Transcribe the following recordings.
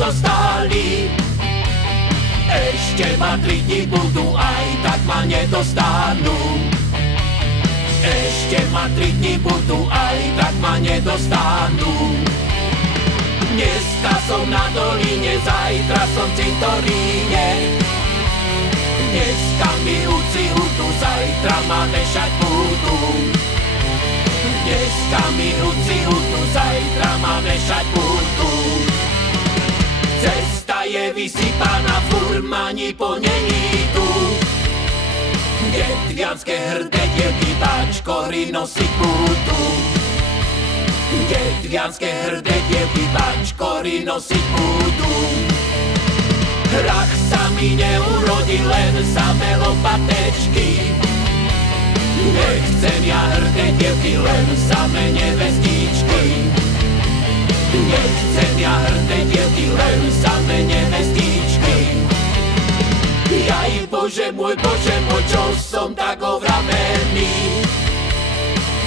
nedostali. Ešte ma 3 dní budú, aj tak ma nedostanú. Ešte ma 3 dní budú, aj tak ma nedostanú. Dneska som na doline, zajtra som v cintoríne. Dneska mi uci hutu, zajtra ma vešať budú. Dneska mi uci hutu, zajtra ma vešať budú. Cesta je vysypaná, furmani po nej idú. Detvianske hrdé dievky bačkory nosiť budú. Detvianske hrdé dievky bačkory nosiť budú. Hrach sa mi neurodí, len samé lopatečky. Nechcem ja hrdé dievky, len samé nevestičky. Nechcem ja hrdé dievky, len samé nevestičky. Jaj Bože môj, čo som tak ovravený.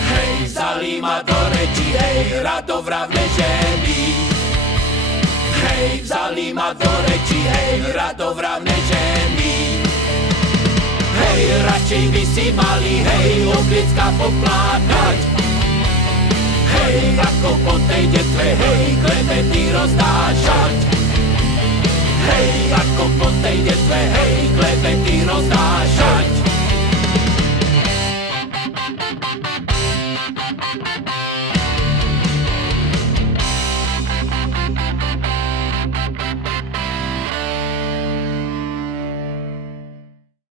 Hej, vzali ma do reči, hej, radovravné ženy. Hej, vzali ma do reči, hej, radovravné ženy. Hej, radšej by si mali, hej, obliecka poplákať. Hej, ako po tej detve, hej, klebety roznášať.